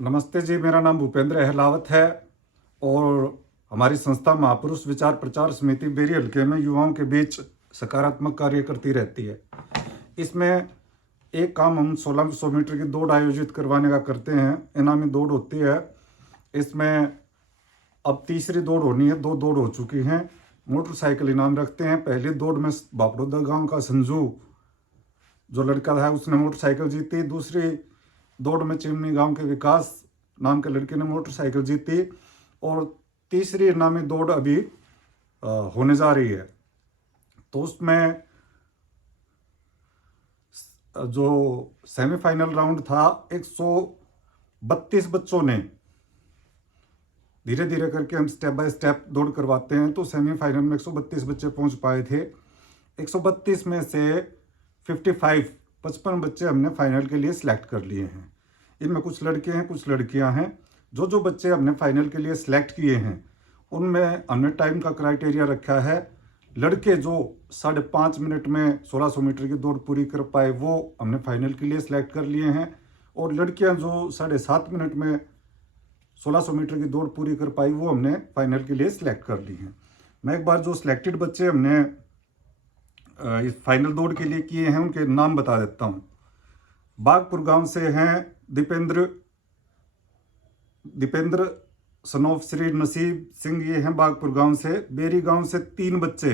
नमस्ते जी, मेरा नाम भूपेंद्र अहलावत है और हमारी संस्था महापुरुष विचार प्रचार समिति बेरी हल्के में युवाओं के बीच सकारात्मक कार्य करती रहती है। इसमें एक काम हम 1600 मीटर की दौड़ आयोजित करवाने का करते हैं। इनामी दौड़ होती है। इसमें अब तीसरी दौड़ होनी है, 2 दौड़ हो चुकी हैं। मोटरसाइकिल इनाम रखते हैं। पहली दौड़ में बापड़ौदा गाँव का संजू जो लड़का था उसने मोटरसाइकिल जीती। दूसरी दौड़ में चिमनी गांव के विकास नाम के लड़के ने मोटरसाइकिल जीती और तीसरी इनामी दौड़ अभी होने जा रही है। तो उसमें जो सेमीफाइनल राउंड था 132 बच्चों ने, धीरे धीरे करके हम स्टेप बाय स्टेप दौड़ करवाते हैं, तो सेमीफाइनल में 132 बच्चे पहुंच पाए थे। 132 में से 55 बच्चे हमने फाइनल के लिए सिलेक्ट कर लिए हैं। इनमें कुछ लड़के हैं, कुछ लड़कियां हैं। जो बच्चे हमने फाइनल के लिए सिलेक्ट किए हैं उनमें हमने टाइम का क्राइटेरिया रखा है। लड़के जो 5.5 मिनट में 1600 मीटर की दौड़ पूरी कर पाए वो हमने फाइनल के लिए सिलेक्ट कर लिए हैं, और लड़कियां जो 7.5 मिनट में 1600 मीटर की दौड़ पूरी कर पाई वो हमने फाइनल के लिए सिलेक्ट कर ली हैं। मैं एक बार जो सिलेक्टेड बच्चे हमने इस फाइनल दौड़ के लिए किए हैं उनके नाम बता देता हूँ। बागपुर गांव से हैं दीपेंद्र सन ऑफ श्री नसीब सिंह, ये हैं बागपुर गांव से। बेरी गांव से 3 बच्चे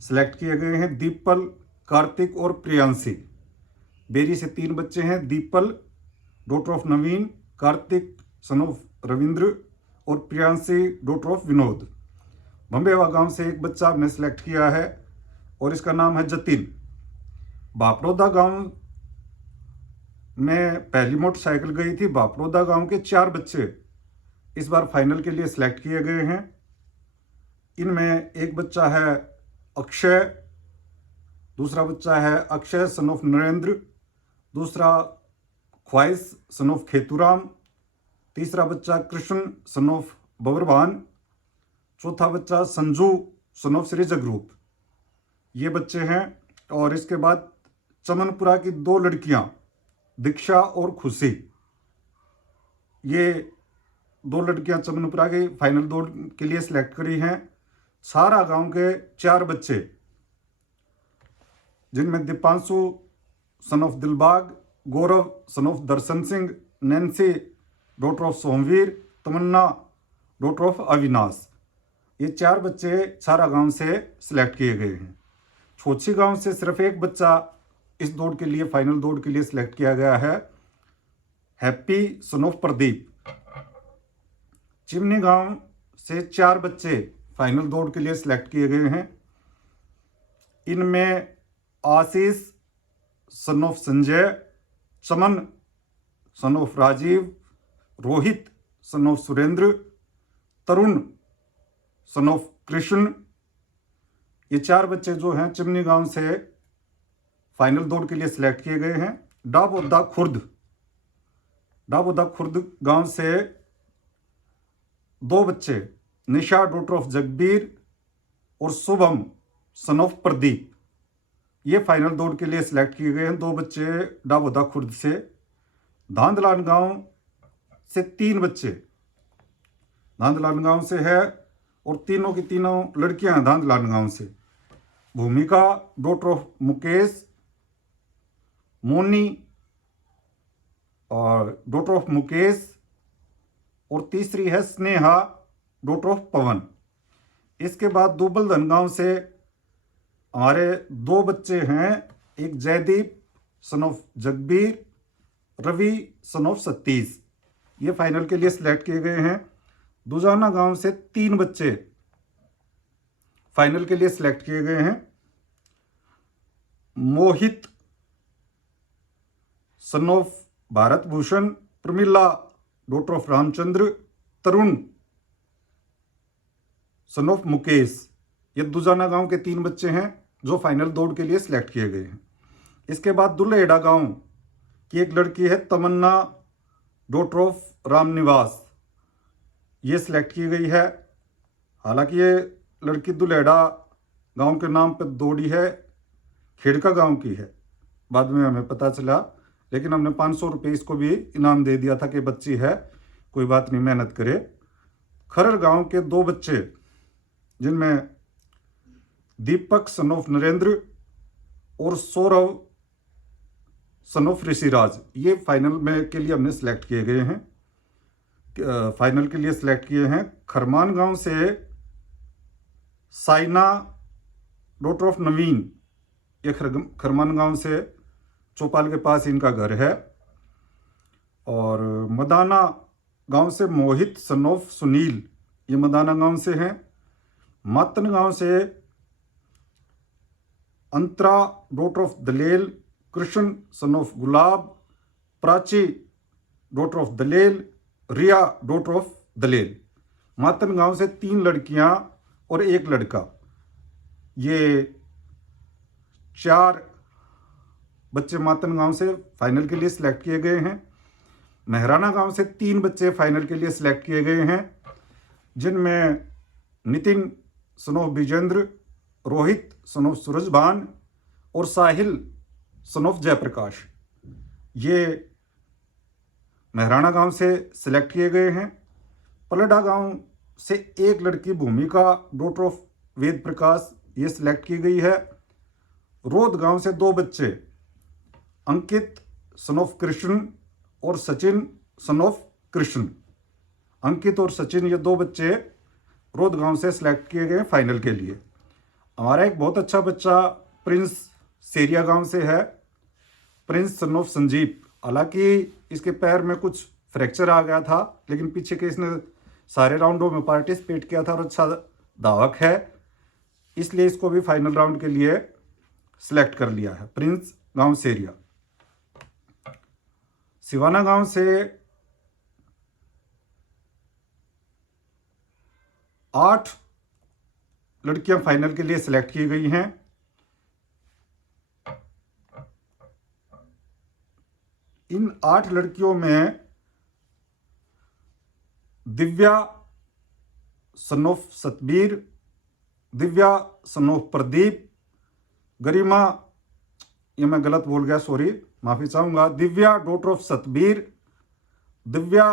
सिलेक्ट किए गए हैं, दीपल, कार्तिक और प्रियांशी। बेरी से 3 बच्चे हैं, the people daughter of Naveen, Kartik son of Ravindra और प्रियांशी डॉटर ऑफ विनोद। बम्बेवा गांव से एक बच्चा हमने सिलेक्ट किया है और इसका नाम है जतिन। बापड़ौदा गांव में पहली मोटरसाइकिल गई थी। बापड़ौदा गांव के 4 बच्चे इस बार फाइनल के लिए सिलेक्ट किए गए हैं। इनमें एक बच्चा है अक्षय, दूसरा बच्चा है अक्षय सन ऑफ नरेंद्र, दूसरा ख्वाइस सन ऑफ खेतूराम, तीसरा बच्चा कृष्ण सन ऑफ बबरभान, चौथा बच्चा संजू सन ऑफ श्री जगरूप। ये बच्चे हैं। और इसके बाद चमनपुरा की 2 लड़कियां दीक्षा और खुशी, ये 2 लड़कियां चमनपुरा की फाइनल दौड़ के लिए सिलेक्ट करी हैं। सारा गांव के 4 बच्चे जिनमें Deepanshu son of Dilbag, Gaurav son of Darshan Singh, Nancy daughter of Somvir, Tamanna daughter of Avinash, ये 4 बच्चे सारा गांव से सिलेक्ट किए गए हैं। छोची गांव से सिर्फ एक बच्चा इस दौड़ के लिए फाइनल दौड़ के लिए सिलेक्ट किया गया है, happy sun of Pradeep. Chimney गांव से 4 बच्चे फाइनल दौड़ के लिए सिलेक्ट किए गए हैं। इनमें Ashish son of Sanjay, Chaman son of Rajiv, Rohit son of Surendra, Tarun son of Krishna, ये 4 बच्चे जो हैं चिमनी गांव से फाइनल दौड़ के लिए सिलेक्ट किए गए हैं। डाबोदा खुर्द गांव से 2 बच्चे निशा डॉटर ऑफ जगबीर और शुभम सन ऑफ प्रदीप, ये फाइनल दौड़ के लिए सिलेक्ट किए गए हैं। 2 बच्चे डाबोदा खुर्द से। धांधलान गांव से 3 बच्चे धांधलान गांव से है और तीनों की तीनों लड़कियां हैं धांधलान गांव से। भूमिका डॉटर ऑफ मुकेश, मोनी और डॉटर ऑफ मुकेश, और तीसरी है स्नेहा डॉटर ऑफ पवन। इसके बाद दुबलधन गांव से हमारे 2 बच्चे हैं, एक Jaideep son of Jagbir, Ravi son of Satish, ये फाइनल के लिए सिलेक्ट किए गए हैं। दुजाना गांव से 3 बच्चे फाइनल के लिए सिलेक्ट किए गए हैं, Mohit son of Bharat Bhushan, Pramila daughter of Ramchandra, Tarun son of Mukesh, ये दुजाना गांव के 3 बच्चे हैं जो फाइनल दौड़ के लिए सिलेक्ट किए गए हैं। इसके बाद दुल्हेड़ा गांव की एक लड़की है तमन्ना डॉटर ऑफ रामनिवास, ये सिलेक्ट की गई है। हालांकि ये लड़की दुल्हेड़ा गांव के नाम पर दौड़ी है, खेड़का गांव की है, बाद में हमें पता चला। लेकिन हमने 500 रुपये इसको भी इनाम दे दिया था कि बच्ची है, कोई बात नहीं, मेहनत करे। खरर गांव के 2 बच्चे, जिनमें दीपक सन ऑफ नरेंद्र और सौरव सन ऑफ ऋषिराज, ये फाइनल में के लिए हमने सेलेक्ट किए गए हैं, फाइनल के लिए सेलेक्ट किए हैं। खरमान गांव से साइना डॉटर ऑफ नवीन, ये खरमान गांव से चौपाल के पास इनका घर है। और मदाना गांव से मोहित सन ऑफ सुनील, ये मदाना गांव से हैं। मातन गांव से Antara daughter of Dalel, Krishan son of Gulab, Prachi daughter of Dalel, Riya daughter of Dalel. Matan गांव से 3 लड़कियां और 1 लड़का, ये 4 बच्चे मातन गांव से फाइनल के लिए सिलेक्ट किए गए हैं। महराना गांव से 3 बच्चे फाइनल के लिए सिलेक्ट किए गए हैं, जिनमें Nitin son of Vijender, Rohit son of Surajbhan और साहिल सन ऑफ जयप्रकाश, ये महराना गांव से सिलेक्ट किए गए हैं। पलड़ा गांव से 1 लड़की भूमिका डॉटर ऑफ वेद प्रकाश, ये सिलेक्ट की गई है। रोद गांव से 2 बच्चे, अंकित सन ऑफ कृष्ण और सचिन सन ऑफ कृष्ण, अंकित और सचिन, ये 2 बच्चे रोद गांव से सिलेक्ट किए गए फाइनल के लिए। हमारा एक बहुत अच्छा बच्चा प्रिंस सेरिया गांव से है, प्रिंस सन ऑफ संजीव। हालांकि इसके पैर में कुछ फ्रैक्चर आ गया था, लेकिन पीछे के इसने सारे राउंडों में पार्टिसिपेट किया था और अच्छा धावक है, इसलिए इसको भी फाइनल राउंड के लिए सिलेक्ट कर लिया है, प्रिंस गांव सेरिया। सिवाना गांव से 8 लड़कियां फाइनल के लिए सिलेक्ट की गई हैं। इन 8 लड़कियों में Divya son of Satbir, Divya son of Pradeep, Garima, ये मैं गलत बोल गया, सॉरी, माफी चाहूंगा, Divya daughter of Satbir, Divya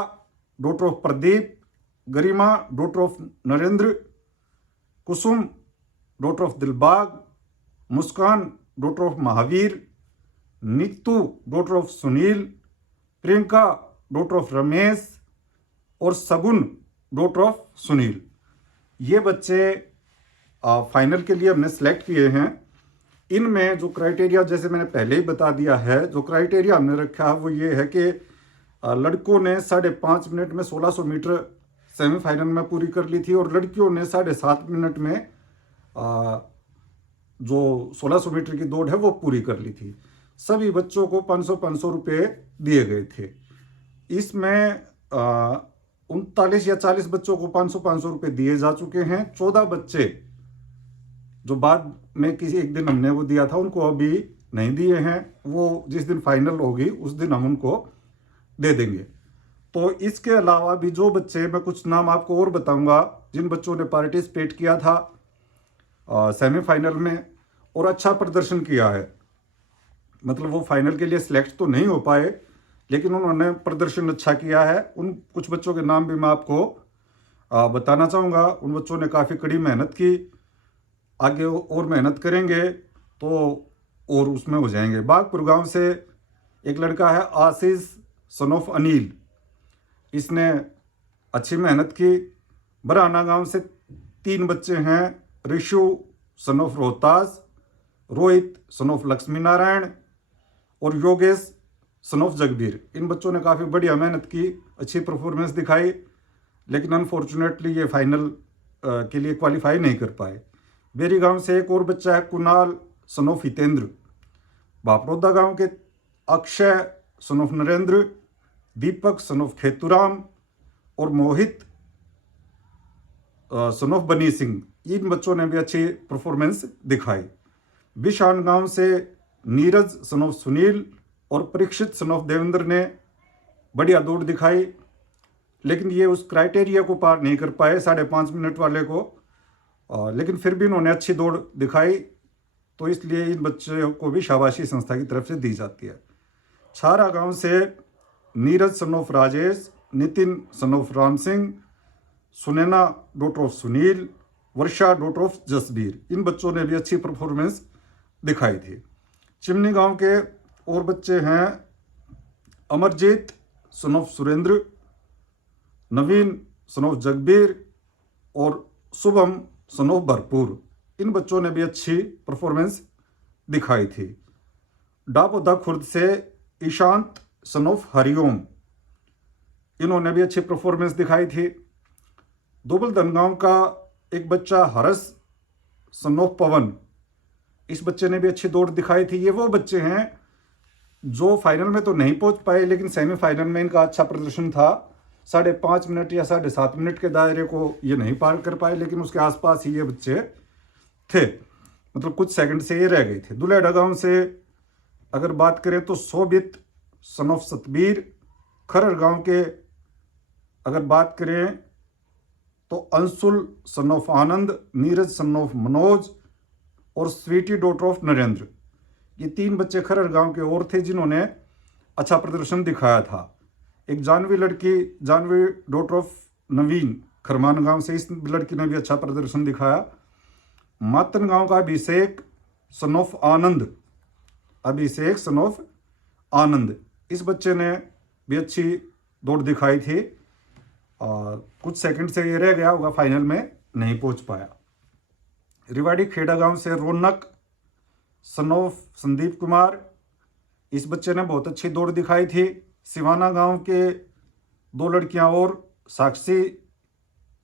daughter of Pradeep, Garima daughter of Narendra, Kusum daughter of Dilbag, Muskan daughter of Mahavir, Neetu daughter of Sunil, Priyanka daughter of Ramesh और सगुन डॉटर ऑफ सुनील, ये बच्चे फाइनल के लिए हमने सेलेक्ट किए हैं। इनमें जो क्राइटेरिया, जैसे मैंने पहले ही बता दिया है, जो क्राइटेरिया हमने रखा है वो ये है कि लड़कों ने 5.5 मिनट में 1600 मीटर सेमीफाइनल में पूरी कर ली थी और लड़कियों ने 7.5 मिनट में जो 1600 मीटर की दौड़ है वो पूरी कर ली थी। सभी बच्चों को 500-500 रुपये दिए गए थे। इसमें 39 या 40 बच्चों को 500-500 रुपये दिए जा चुके हैं। 14 बच्चे जो बाद में किसी एक दिन हमने वो दिया था, उनको अभी नहीं दिए हैं, वो जिस दिन फाइनल होगी उस दिन हम उनको दे देंगे। तो इसके अलावा भी जो बच्चे, मैं कुछ नाम आपको और बताऊंगा, जिन बच्चों ने पार्टिसिपेट किया था सेमीफाइनल में और अच्छा प्रदर्शन किया है, मतलब वो फाइनल के लिए सिलेक्ट तो नहीं हो पाए लेकिन उन्होंने प्रदर्शन अच्छा किया है, उन कुछ बच्चों के नाम भी मैं आपको बताना चाहूँगा। उन बच्चों ने काफ़ी कड़ी मेहनत की, आगे और मेहनत करेंगे तो और उसमें हो जाएंगे। बागपुर गांव से एक लड़का है आशीष सन ऑफ अनिल, इसने अच्छी मेहनत की। बराना गांव से 3 बच्चे हैं, Rishu son of Rohtas, Rohit son of Lakshmi Narayan और योगेश सन ऑफ जगबीर। इन बच्चों ने काफ़ी बढ़िया मेहनत की, अच्छी परफॉर्मेंस दिखाई, लेकिन अनफॉर्चुनेटली ये फाइनल के लिए क्वालिफाई नहीं कर पाए। बेरी गांव से एक और बच्चा है कुणाल सन ऑफ हितेंद्र, बापड़ौदा गांव के Akshay son of Narendra, Deepak son of Kheturam और मोहित सन ऑफ बनी सिंह, इन बच्चों ने भी अच्छी परफॉर्मेंस दिखाई। बिशान गांव से नीरज सन ऑफ सुनील और परीक्षित सन ऑफ देवेंद्र ने बढ़िया दौड़ दिखाई, लेकिन ये उस क्राइटेरिया को पार नहीं कर पाए 5.5 मिनट वाले को, लेकिन फिर भी इन्होंने अच्छी दौड़ दिखाई, तो इसलिए इन बच्चों को भी शाबाशी संस्था की तरफ से दी जाती है। छारा गांव से Neeraj son of Rajesh, Nitin son of Ram Singh, Sunaina daughter of Sunil, Varsha daughter of Jasbir, इन बच्चों ने भी अच्छी परफॉर्मेंस दिखाई थी। चिमनी गांव के और बच्चे हैं अमरजीत सन of Surendra, Naveen sun of Jagbir और शुभम सन ऑफ भरपूर, इन बच्चों ने भी अच्छी परफॉर्मेंस दिखाई थी। डापोदा खुर्द से ईशांत सन ऑफ हरिओम, इन्होंने भी अच्छी परफॉर्मेंस दिखाई थी। दुबलदन गांव का एक बच्चा हरस सन ऑफ पवन, इस बच्चे ने भी अच्छी दौड़ दिखाई थी। ये वो बच्चे हैं जो फाइनल में तो नहीं पहुंच पाए, लेकिन सेमीफाइनल में इनका अच्छा प्रदर्शन था। 5.5 मिनट या 7.5 मिनट के दायरे को ये नहीं पार कर पाए, लेकिन उसके आसपास ही ये बच्चे थे, मतलब कुछ सेकंड से ये रह गए थे। दुलेडा गांव से अगर बात करें तो शोभित सन ऑफ सतबीर, खरर गांव के अगर बात करें तो Anshul son of Anand, Neeraj son of Manoj और स्वीटी डॉटर ऑफ नरेंद्र, ये 3 बच्चे खरर गांव के और थे जिन्होंने अच्छा प्रदर्शन दिखाया था। एक जानवी लड़की, जानवी डॉटर ऑफ नवीन, खरमान गांव से, इस लड़की ने भी अच्छा प्रदर्शन दिखाया। मातन गांव का अभिषेक son of Anand, Abhishek son of आनंद, इस बच्चे ने भी अच्छी दौड़ दिखाई थी। कुछ सेकंड से ये रह गया होगा, फाइनल में नहीं पहुंच पाया। रिवाड़ी खेड़ा गांव से रौनक सन ऑफ संदीप कुमार, इस बच्चे ने बहुत अच्छी दौड़ दिखाई थी। सिवाना गांव के 2 लड़कियां और साक्षी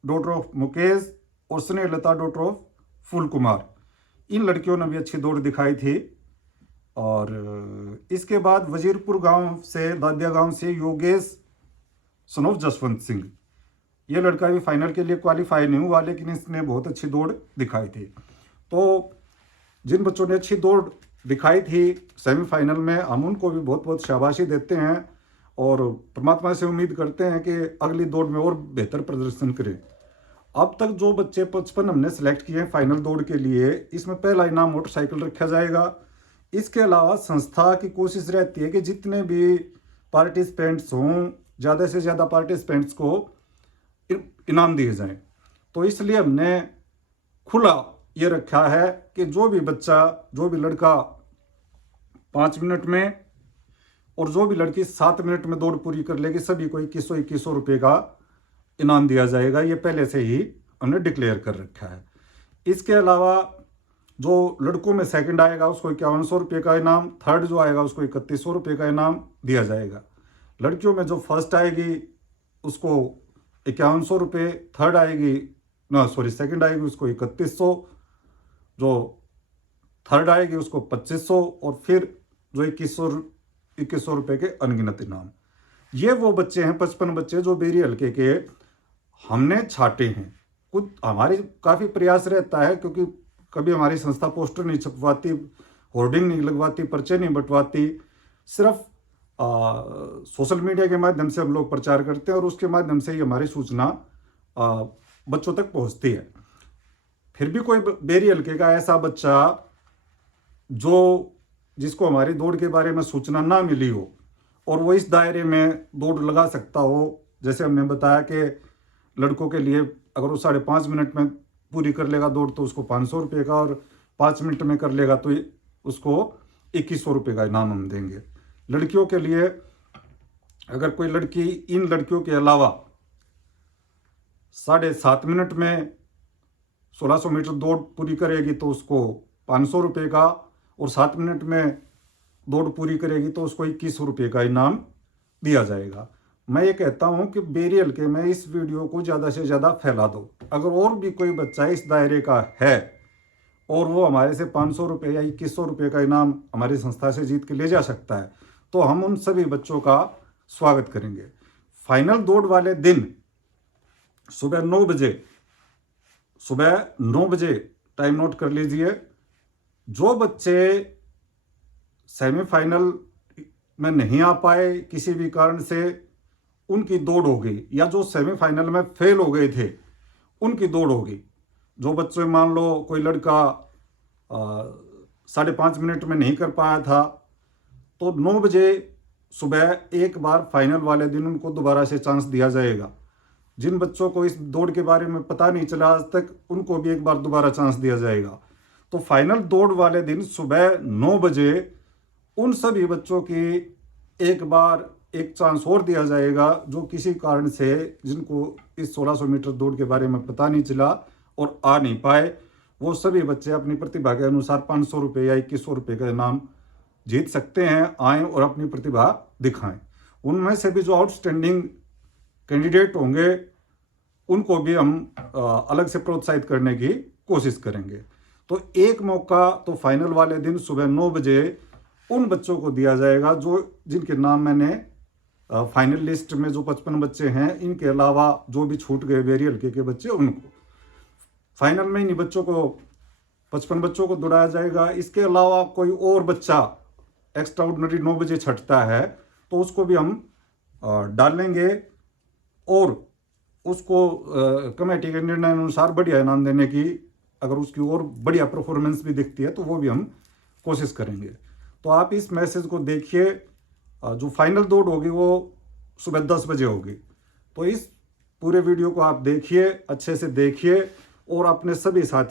डॉटर ऑफ मुकेश और स्नेहलता डॉटर ऑफ फूल कुमार, इन लड़कियों ने भी अच्छी दौड़ दिखाई थी। और इसके बाद वजीरपुर गांव से, दादिया गांव से योगेश सन ऑफ जसवंत सिंह, ये लड़का भी फाइनल के लिए क्वालिफाई नहीं हुआ, लेकिन इसने बहुत अच्छी दौड़ दिखाई थी। तो जिन बच्चों ने अच्छी दौड़ दिखाई थी सेमीफाइनल में, हम उनको भी बहुत बहुत शाबाशी देते हैं और परमात्मा से उम्मीद करते हैं कि अगली दौड़ में और बेहतर प्रदर्शन करें। अब तक जो बच्चे 55 हमने सेलेक्ट किए हैं फाइनल दौड़ के लिए, इसमें पहला इनाम मोटरसाइकिल रखा जाएगा। इसके अलावा संस्था की कोशिश रहती है कि जितने भी पार्टिसिपेंट्स हों, ज़्यादा से ज़्यादा पार्टिसिपेंट्स को इनाम दिए जाएं। तो इसलिए हमने खुला ये रखा है कि जो भी बच्चा, जो भी लड़का 5 मिनट में और जो भी लड़की 7 मिनट में दौड़ पूरी कर लेगी, सभी को 2100 रुपये का इनाम दिया जाएगा। ये पहले से ही हमने डिक्लेयर कर रखा है। इसके अलावा जो लड़कों में सेकंड आएगा उसको 5100 रुपये का इनाम, थर्ड जो आएगा उसको 3100 रुपये का इनाम दिया जाएगा। लड़कियों में जो फर्स्ट आएगी उसको 5100 रुपये, थर्ड आएगी सेकंड आएगी उसको 3100, जो थर्ड आएगी उसको 2500 और फिर जो 2100 रुपये के अनगिनत इनाम। ये वो बच्चे हैं 55 बच्चे जो बेरी हल्के के हमने छाटे हैं। कुछ हमारे काफ़ी प्रयास रहता है, क्योंकि कभी हमारी संस्था पोस्टर नहीं छपवाती, होर्डिंग नहीं लगवाती, पर्चे नहीं बंटवाती, सिर्फ सोशल मीडिया के माध्यम से हम लोग प्रचार करते हैं और उसके माध्यम से ही हमारी सूचना बच्चों तक पहुंचती है। फिर भी कोई बेरी हल्के का ऐसा बच्चा जिसको हमारी दौड़ के बारे में सूचना ना मिली हो और वो इस दायरे में दौड़ लगा सकता हो, जैसे हमने बताया कि लड़कों के लिए अगर वो 5.5 मिनट में पूरी कर लेगा दौड़ तो उसको 500 रुपये का, और 5 मिनट में कर लेगा तो उसको 2100 रुपये का इनाम हम देंगे। लड़कियों के लिए अगर कोई लड़की इन लड़कियों के अलावा 7.5 मिनट में 1600 मीटर दौड़ पूरी करेगी तो उसको 500 रुपये का, और 7 मिनट में दौड़ पूरी करेगी तो उसको 2100 रुपये का इनाम दिया जाएगा। मैं ये कहता हूँ कि बेरी हल्के में इस वीडियो को ज़्यादा से ज़्यादा फैला दो। अगर और भी कोई बच्चा इस दायरे का है और वो हमारे से 500 रुपये या 2100 रुपये का इनाम हमारी संस्था से जीत के ले जा सकता है तो हम उन सभी बच्चों का स्वागत करेंगे। फाइनल दौड़ वाले दिन सुबह 9 बजे टाइम नोट कर लीजिए। जो बच्चे सेमीफाइनल में नहीं आ पाए किसी भी कारण से, उनकी दौड़ होगी, या जो सेमीफाइनल में फेल हो गए थे उनकी दौड़ होगी। जो बच्चे मान लो कोई लड़का 5.5 मिनट में नहीं कर पाया था तो 9 बजे सुबह एक बार फाइनल वाले दिन उनको दोबारा से चांस दिया जाएगा। जिन बच्चों को इस दौड़ के बारे में पता नहीं चला आज तक, उनको भी एक बार दोबारा चांस दिया जाएगा। तो फाइनल दौड़ वाले दिन सुबह 9 बजे उन सभी बच्चों की एक बार एक चांस और दिया जाएगा जो किसी कारण से, जिनको इस 1600 मीटर दौड़ के बारे में पता नहीं चला और आ नहीं पाए, वो सभी बच्चे अपनी प्रतिभा के अनुसार 500 रुपये या 2100 रुपये का इनाम जीत सकते हैं। आएँ और अपनी प्रतिभा दिखाएं। उनमें से भी जो आउटस्टैंडिंग कैंडिडेट होंगे उनको भी हम अलग से प्रोत्साहित करने की कोशिश करेंगे। तो एक मौका तो फाइनल वाले दिन सुबह 9 बजे उन बच्चों को दिया जाएगा जो जिनके नाम मैंने फाइनल लिस्ट में जो 55 बच्चे हैं, इनके अलावा जो भी छूट गए वेरी हल्के के बच्चे, उनको फाइनल में इन्हीं बच्चों को 55 बच्चों को दौड़ाया जाएगा। इसके अलावा कोई और बच्चा एक्स्ट्रा ऑर्डिनरी 9 बजे छटता है तो उसको भी हम डालेंगे और उसको कमेटी के निर्णय अनुसार बढ़िया इनाम देने की, अगर उसकी और बढ़िया परफॉर्मेंस भी दिखती है तो वो भी हम कोशिश करेंगे। तो आप इस मैसेज को देखिए। जो फाइनल दौड़ होगी वो सुबह 10 बजे होगी। तो इस पूरे वीडियो को आप देखिए, अच्छे से देखिए और अपने सभी साथियों